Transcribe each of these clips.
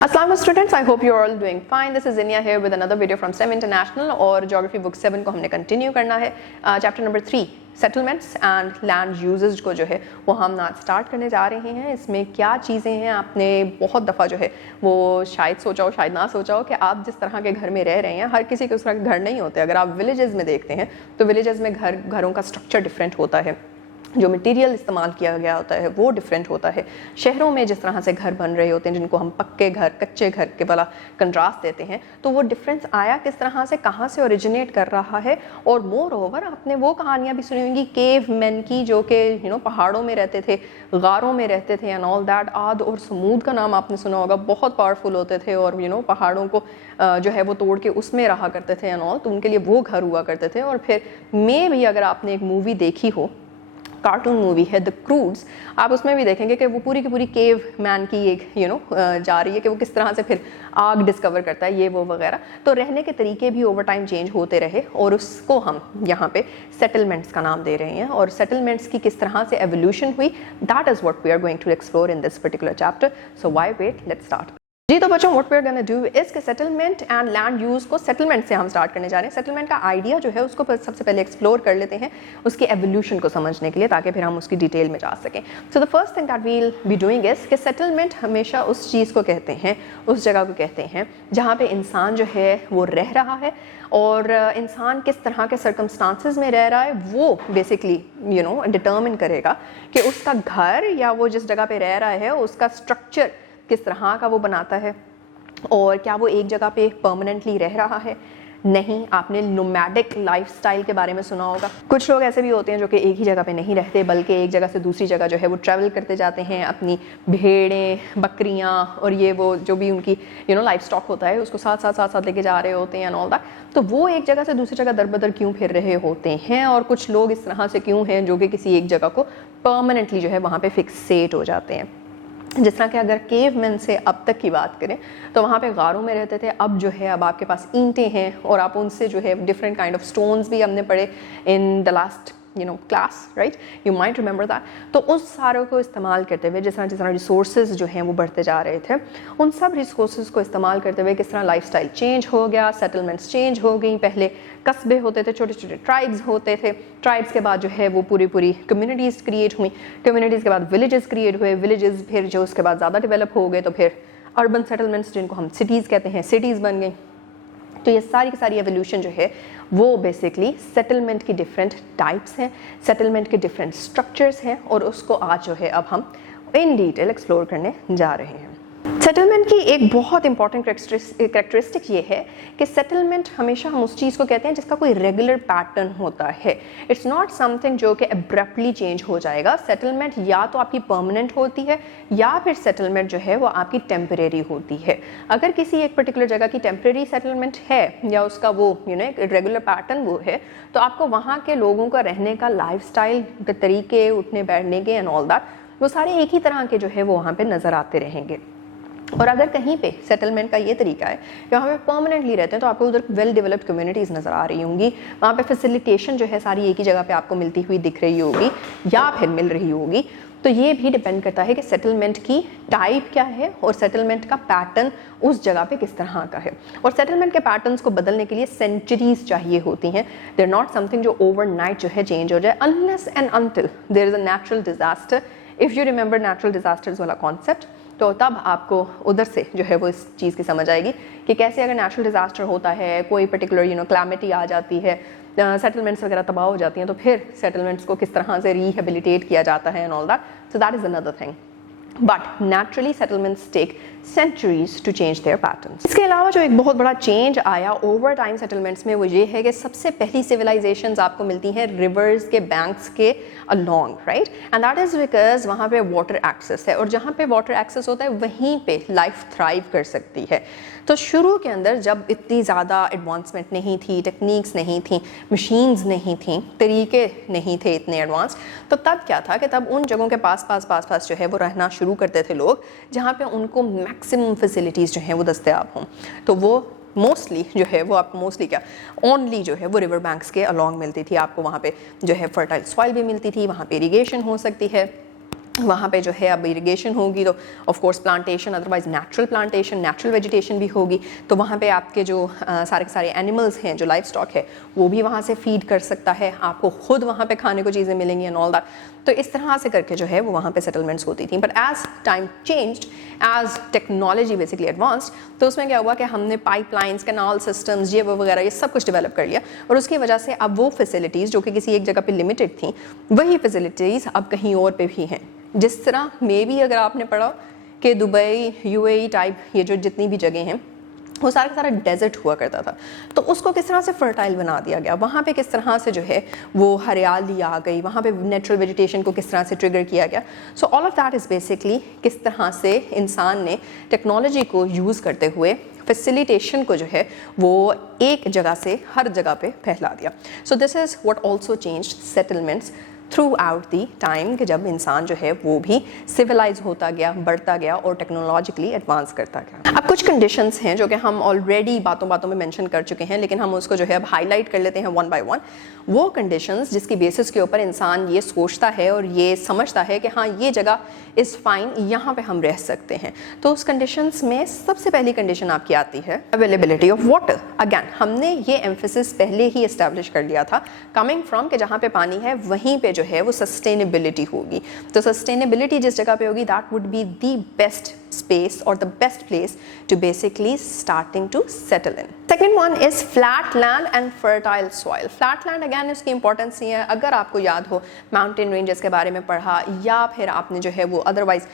Assalamu students, I hope you are all doing fine. This is Zinia here with another video from STEM International और Geography Book 7 को हमने continue करना है। Chapter number 3 settlements and land uses को जो है वो हम आज स्टार्ट करने जा रहे हैं। इसमें क्या चीज़ें हैं, आपने बहुत दफ़ा जो है वो शायद सोचा हो शायद ना सोचा हो कि आप जिस तरह के घर में रह रहे हैं, हर किसी के उस तरह के घर नहीं होते। अगर आप विलेजेस में देखते हैं तो विलेजेस में घरों का स्ट्रक्चर डिफरेंट होता है, जो मटेरियल इस्तेमाल किया गया होता है वो डिफरेंट होता है। शहरों में जिस तरह से घर बन रहे होते हैं, जिनको हम पक्के घर कच्चे घर के वाला कंट्रास्ट देते हैं, तो वो डिफरेंस आया किस तरह से, कहाँ से ओरिजिनेट कर रहा है। और मोर ओवर आपने वो कहानियाँ भी सुनी होंगी केव मैन की, जो कि पहाड़ों में रहते थे, गारों में रहते थे एंड ऑल दैट। आद और समूद का नाम आपने सुना होगा, बहुत पावरफुल होते थे और पहाड़ों को जो है वो तोड़ के उसमें रहा करते थे एंड ऑल, तो उनके लिए वो घर हुआ करते थे। और फिर में भी अगर आपने एक मूवी देखी हो, कार्टून मूवी है द क्रूड्स, आप उसमें भी देखेंगे कि वो पूरी की पूरी केव मैन की एक जा रही है कि वो किस तरह से फिर आग डिस्कवर करता है, ये वो वगैरह। तो रहने के तरीके भी ओवर टाइम चेंज होते रहे और उसको हम यहाँ पे सेटलमेंट्स का नाम दे रहे हैं। और सेटलमेंट्स की किस तरह से एवोल्यूशन हुई, that is what we are going to explore in this particular chapter. So why wait, let's start. जी तो बच्चों, what we are gonna do is के सेटलमेंट एंड लैंड यूज को सेटलमेंट से हम स्टार्ट करने जा रहे हैं। सेटलमेंट का आइडिया जो है उसको सबसे पहले एक्सप्लोर कर लेते हैं, उसकी एवोल्यूशन को समझने के लिए, ताकि फिर हम उसकी डिटेल में जा सकें। So the first thing that we will be doing is कि सेटलमेंट हमेशा उस चीज़ को कहते हैं, उस जगह को कहते हैं जहाँ पे इंसान जो है वो रह रहा है। और इंसान किस तरह के सर्कमस्टांसेस में रह रहा है वो बेसिकली डिटर्मिन करेगा कि उसका घर या वो जिस जगह पे रह रहा है उसका स्ट्रक्चर किस तरह का वो बनाता है, और क्या वो एक जगह पे परमानेंटली रह रहा है। नहीं, आपने नोमैडिक लाइफस्टाइल के बारे में सुना होगा। कुछ लोग ऐसे भी होते हैं जो कि एक ही जगह पे नहीं रहते, बल्कि एक जगह से दूसरी जगह जो है वो ट्रैवल करते जाते हैं, अपनी भेड़ें, बकरियां और ये वो जो भी उनकी लाइफ स्टॉक होता है उसको साथ लेके जा रहे होते हैं एंड ऑल दैट। तो वो एक जगह से दूसरी जगह दर बदर क्यों फिर रहे होते हैं, और कुछ लोग इस तरह से क्यों हैं जो कि किसी एक जगह को परमानेंटली जो है वहाँ पे फिक्सेट हो जाते हैं। जिस तरह के अगर केव मैन से अब तक की बात करें तो वहाँ पे गारों में रहते थे, अब जो है अब आपके पास ईंटें हैं और आप उनसे जो है डिफरेंट काइंड ऑफ स्टोन्स भी हमने पढ़े in the last class, right, you might remember that. तो उस सारों को इस्तेमाल करते हुए जिस तरह रिसोर्सेज जो हैं वो बढ़ते जा रहे थे, उन सब रिसोर्सेज को इस्तेमाल करते हुए किस तरह लाइफस्टाइल चेंज हो गया, सेटलमेंट्स चेंज हो गई। पहले कस्बे होते थे, छोटे छोटे ट्राइब्स होते थे, ट्राइब्स के बाद जो है वो पूरी कम्युनिटीज़ क्रिएट हुई, कम्युनिटीज़ के बाद विलेजेस क्रिएट हुए, विलेजेस फिर जो उसके बाद ज़्यादा डेवलप हो गए तो फिर अर्बन सेटलमेंट्स जिनको हम सिटीज़ कहते हैं, सिटीज़ बन गई। तो ये सारी की सारी एवोल्यूशन जो है वो बेसिकली सेटलमेंट की डिफरेंट टाइप्स हैं, सेटलमेंट के डिफरेंट स्ट्रक्चर्स हैं, और उसको आज जो है अब हम इन डिटेल एक्सप्लोर करने जा रहे हैं। सेटलमेंट की एक बहुत इंपॉर्टेंट करेक्टरिस्टिक ये है कि सेटलमेंट हमेशा हम उस चीज़ को कहते हैं जिसका कोई रेगुलर पैटर्न होता है। इट्स नॉट समथिंग जो कि एब्रप्टली चेंज हो जाएगा। सेटलमेंट या तो आपकी परमानेंट होती है या फिर सेटलमेंट जो है वो आपकी टेम्परेरी होती है। अगर किसी एक पर्टिकुलर जगह की टेम्परेरी सेटलमेंट है या उसका वो एक रेगुलर पैटर्न वो है, तो आपको वहाँ के लोगों का रहने का लाइफस्टाइल के तरीके, उठने बैठने के एंड ऑल दैट, वो सारे एक ही तरह के जो है वो वहाँ पे नज़र आते रहेंगे। और अगर कहीं पे सेटलमेंट का ये तरीका है कि वहाँ पे परमानेंटली रहते हैं तो आपको उधर वेल डेवलप्ड कम्युनिटीज़ नज़र आ रही होंगी, वहाँ पे फैसिलिटेशन जो है सारी एक ही जगह पे आपको मिलती हुई दिख रही होगी या फिर मिल रही होगी। तो ये भी डिपेंड करता है कि सेटलमेंट की टाइप क्या है और सेटलमेंट का पैटर्न उस जगह पे किस तरह का है। और सेटलमेंट के पैटर्न्स को बदलने के लिए सेंचुरीज चाहिए होती हैं। दे आर नॉट समथिंग जो ओवरनाइट जो है चेंज हो जाए, unless and until there is a natural disaster. If you remember natural disasters वाला कॉन्सेप्ट, तो तब आपको उधर से जो है वो इस चीज़ की समझ आएगी कि कैसे अगर नेचुरल डिजास्टर होता है, कोई पर्टिकुलर क्लैमिटी आ जाती है, सेटलमेंट्स वगैरह तबाह हो जाती हैं, तो फिर सेटलमेंट्स को किस तरह से रिहेबिलिटेट किया जाता है and all that. So that is another thing. But naturally settlements take centuries to change their patterns. इसके अलावा जो एक बहुत बड़ा चेंज आया ओवर टाइम सेटलमेंट्स में वो ये है कि सबसे पहली सिविलाइजेशंस आपको मिलती हैं रिवर्स के बैंक्स के along, right, and that is because वहाँ पे वाटर एक्सेस है, और जहाँ पे वाटर एक्सेस होता है वहीं पे लाइफ थ्राइव कर सकती है। तो शुरू के अंदर जब इतनी ज़्यादा एडवांसमेंट नहीं थी, टेक्निक्स नहीं थी, मशीन्स नहीं थी, तरीके नहीं थे इतने एडवांस, तो तब क्या था कि तब उन जगहों के पास जो है वो रहना शुरू करते थे लोग जहाँ पे उनको मैक्सिमम फैसिलिटीज़ जो हैं वो दस्तयाब हों। तो वो मोस्टली जो है वो आपको मोस्टली क्या ओनली जो है वो रिवर बैंक्स के अलॉन्ग मिलती थी। आपको वहाँ पे जो है फर्टाइल सॉइल भी मिलती थी, वहाँ पे इरिगेशन हो सकती है, वहाँ पे जो है अब इरिगेशन होगी तो of course plantation, otherwise natural plantation, natural vegetation भी होगी, तो वहाँ पे आपके जो सारे के सारे एनिमल्स हैं, जो लाइफ स्टॉक है, वो भी वहाँ से फीड कर सकता है, आपको खुद वहाँ पे खाने को चीज़ें मिलेंगी एंड ऑल दैट। तो इस तरह से करके जो है वो वहाँ पे सेटलमेंट्स होती थी। But as time changed, as technology basically advanced, तो उसमें क्या हुआ कि हमने पाइपलाइंस, कैनाल सिस्टम्स, ये वो वगैरह ये सब कुछ डेवलप कर लिया, और उसकी वजह से अब वो फैसिलिटीज़ जो कि किसी एक जगह पे लिमिटेड थी, वही फैसिलिटीज़ अब कहीं और पे भी हैं। जिस तरह मे भी अगर आपने पढ़ा कि दुबई, यूएई टाइप ये जो जितनी भी जगह हैं, वो सारा का सारा डेजर्ट हुआ करता था, तो उसको किस तरह से फर्टाइल बना दिया गया, वहाँ पे किस तरह से जो है वो हरियाली आ गई, वहाँ पे नेचुरल वेजिटेशन को किस तरह से ट्रिगर किया गया। So all of that is basically किस तरह से इंसान ने टेक्नोलॉजी को यूज़ करते हुए फैसिलिटेशन को जो है वो एक जगह से हर जगह पे फैला दिया। So this is what also changed settlements through out the time, कि जब इंसान जो है वो भी सिविलाइज होता गया, बढ़ता गया और टेक्नोलॉजिकली एडवांस करता गया। अब कुछ कंडीशंस हैं जो कि हम ऑलरेडी बातों बातों में मेंशन कर चुके हैं, लेकिन हम उसको जो है अब हाईलाइट कर लेते हैं वन बाय वन। वो कंडीशंस जिसकी बेसिस के ऊपर इंसान ये सोचता है और ये समझता है कि हाँ ये जगह इज़ फाइन, यहाँ पे हम रह सकते हैं। तो उस कंडीशंस में सबसे पहली कंडीशन आपकी आती है अवेलेबिलिटी ऑफ वाटर। अगेन हमने ये एम्फेसिस पहले ही इस्टेब्लिश कर लिया था, कमिंग फ्रॉम कि जहाँ पे पानी है वहीं पे जो है वो सस्टेनेबिलिटी होगी। तो सस्टेनेबिलिटी जिस जगह पे होगी, that would be the best space or the best place to basically starting to settle in. Second one is flat land and fertile soil. Flat land again इसकी importance नहीं है, अगर आपको याद हो mountain ranges के बारे में पढ़ा, या फिर आपने जो है वो otherwise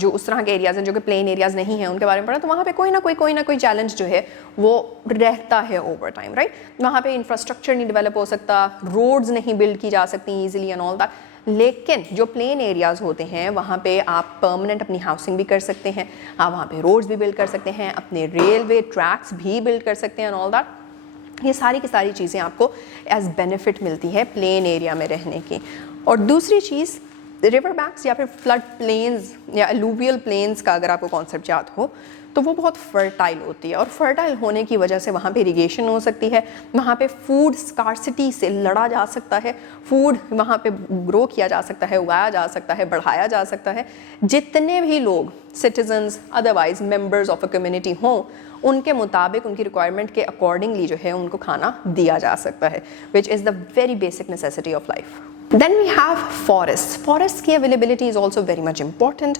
जो उस तरह के एरियाज हैं जो कि प्लेन एरियाज नहीं हैं उनके बारे में पढ़ा, तो वहाँ पे कोई ना कोई चैलेंज जो है वो रहता है ओवर टाइम, राइट। वहाँ पे इंफ्रास्ट्रक्चर नहीं डेवलप हो सकता, रोड्स नहीं बिल्ड की जा सकती ईजिली एंड ऑल दैट। लेकिन जो प्लेन एरियाज़ होते हैं वहाँ पे आप परमानेंट अपनी हाउसिंग भी कर सकते हैं, आप वहाँ पे रोड्स भी बिल्ड कर सकते हैं, अपने रेलवे ट्रैक्स भी बिल्ड कर सकते हैं एंड ऑल दैट। ये सारी की सारी चीज़ें आपको एज बेनिफिट मिलती है प्लेन एरिया में रहने की। और दूसरी चीज़, रिवर बैंक्स या फिर फ्लड प्लेन्स या अलूवियल प्लेन्स का अगर आपको कॉन्सेप्ट याद हो तो वो बहुत फर्टाइल होती है, और फर्टाइल होने की वजह से वहाँ पे इरिगेशन हो सकती है, वहाँ पे फूड स्कार्सिटी से लड़ा जा सकता है, फूड वहाँ पे ग्रो किया जा सकता है, उगाया जा सकता है, बढ़ाया जा सकता है। जितने भी लोग citizens otherwise members of a community हों, उनके मुताबिक उनकी रिक्वायरमेंट के अकॉर्डिंगली जो है उनको खाना दिया जा सकता है, which is the very basic necessity of life. Then we have forests. Forests की availability is also very much important.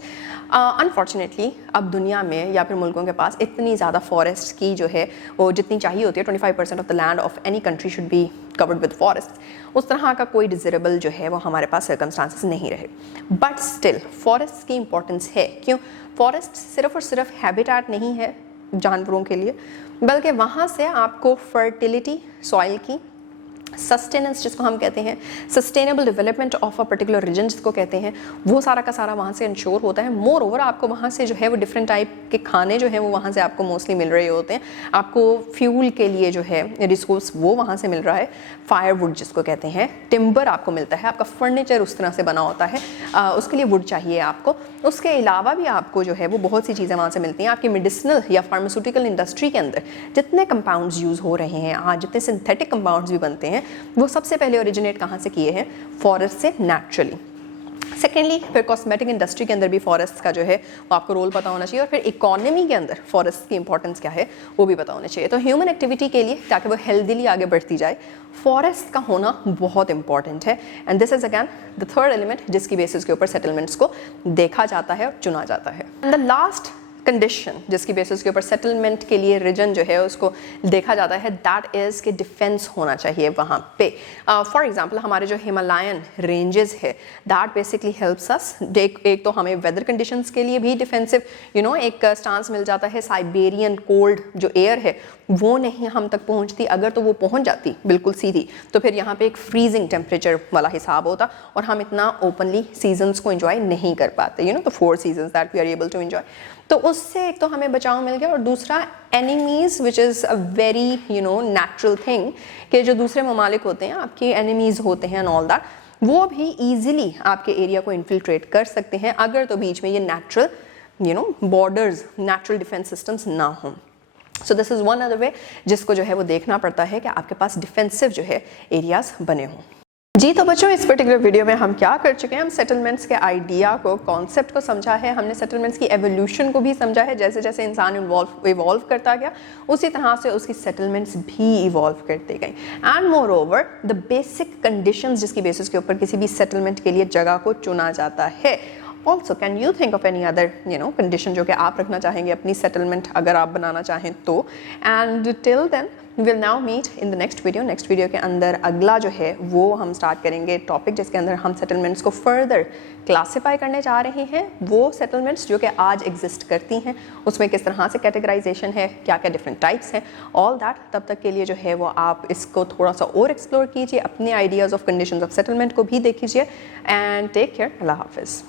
Unfortunately अब दुनिया में या फिर मुल्कों के पास इतनी ज़्यादा forests की जो है वो जितनी चाहिए होती है, 25% of the land of any country should be covered with forests, उस तरह का कोई डिजरेबल जो है वो हमारे पास circumstances नहीं रहे। But still forests की importance है। क्यों? Forest सिर्फ और सिर्फ habitat नहीं है जानवरों के लिए, बल्कि वहाँ से आपको फर्टिलिटी सॉइल की, सस्टेनेंस जिसको हम कहते हैं, sustainable development of a particular region जिसको कहते हैं, वो सारा का सारा वहाँ से इंश्योर होता है। मोर ओवर आपको वहाँ से जो है वो डिफरेंट टाइप के खाने जो है वो वहाँ से आपको मोस्टली मिल रहे होते हैं। आपको फ्यूल के लिए जो है रिसोर्स वो वहाँ से मिल रहा है, फायरवुड जिसको कहते हैं, टिम्बर आपको मिलता है, आपका फर्नीचर उस तरह से बना होता है, उसके लिए वुड चाहिए आपको। उसके अलावा भी आपको जो है वो बहुत सी चीज़ें वहाँ से मिलती हैं। आपकी मेडिसिनल या फार्मास्यूटिकल इंडस्ट्री के अंदर जितने कंपाउंड्स यूज़ हो रहे हैं आज, जितने सिंथेटिक कंपाउंड्स भी बनते हैं, वो सबसे पहले ओरिजिनेट कहाँ से किए हैं? फॉरेस्ट से नेचुरली। सेकेंडली फिर कॉस्मेटिक इंडस्ट्री के अंदर भी फॉरेस्ट का जो है वो आपको रोल पता होना चाहिए, और फिर इकोनॉमी के अंदर फॉरेस्ट की इंपॉर्टेंस क्या है वो भी पता होना चाहिए। तो ह्यूमन एक्टिविटी के लिए ताकि वो हेल्दीली आगे बढ़ती जाए, फॉरेस्ट का होना बहुत इंपॉर्टेंट है। And this is again the third element जिसकी बेसिस के ऊपर सेटलमेंट्स को देखा जाता है और चुना जाता है। एंड द लास्ट कंडीशन जिसकी बेसिस के ऊपर सेटलमेंट के लिए रीजन जो है उसको देखा जाता है, दैट इज़ कि डिफेंस होना चाहिए वहाँ पे। फॉर एग्जांपल हमारे जो हिमालयन रेंजेस है, दैट बेसिकली हेल्प्स अस। एक तो हमें वेदर कंडीशंस के लिए भी डिफेंसिव एक स्टांस मिल जाता है। साइबेरियन कोल्ड जो एयर है वो नहीं हम तक पहुँचती, अगर तो वो पहुँच जाती बिल्कुल सीधी तो फिर यहाँ पे एक फ्रीजिंग टेम्परेचर वाला हिसाब होता और हम इतना ओपनली सीजन्स को एंजॉय नहीं कर पाते, तो 4 seasons that we are able to enjoy. तो उससे एक तो हमें बचाव मिल गया, और दूसरा enemies which is a very natural thing कि जो दूसरे ममालिक होते हैं आपके एनिमीज़ होते हैं एंड ऑल दैट, वो भी ईजिली आपके एरिया को इन्फिल्ट्रेट कर सकते हैं अगर तो बीच में ये natural borders, natural defence systems ना हों। So this is one other way जिसको जो है वो देखना पड़ता है कि आपके पास डिफेंसिव जो है एरियाज़ बने हों। जी तो बच्चों, इस पर्टिकुलर वीडियो में हम क्या कर चुके हैं, हम सेटलमेंट्स के आइडिया को, कॉन्सेप्ट को समझा है, हमने सेटलमेंट्स की एवोल्यूशन को भी समझा है। जैसे जैसे इंसान इवॉल्व करता गया उसी तरह से उसकी सेटलमेंट्स भी इवॉल्व करते गए। And more over the basic conditions जिसकी बेसिस के ऊपर किसी भी सेटलमेंट के लिए जगह को चुना जाता है। Also can you think of any other condition जो कि आप रखना चाहेंगे अपनी सेटलमेंट अगर आप बनाना चाहें तो। And till then we will now meet in the next video। Next video के अंदर अगला जो है वो हम स्टार्ट करेंगे टॉपिक जिसके अंदर हम सेटलमेंट्स को फर्दर क्लासीफाई करने जा रहे हैं। वो सेटलमेंट्स जो कि आज एग्जिस्ट करती हैं उसमें किस तरह से कैटेगराइजेशन है, क्या क्या डिफरेंट टाइप्स हैं, ऑल दैट। तब तक के लिए जो है वो आप इसको थोड़ा सा और एक्सप्लोर कीजिए, अपने ideas of conditions of settlement को भी देखिए। एंड टेक केयर, अल्लाह हाफिज़।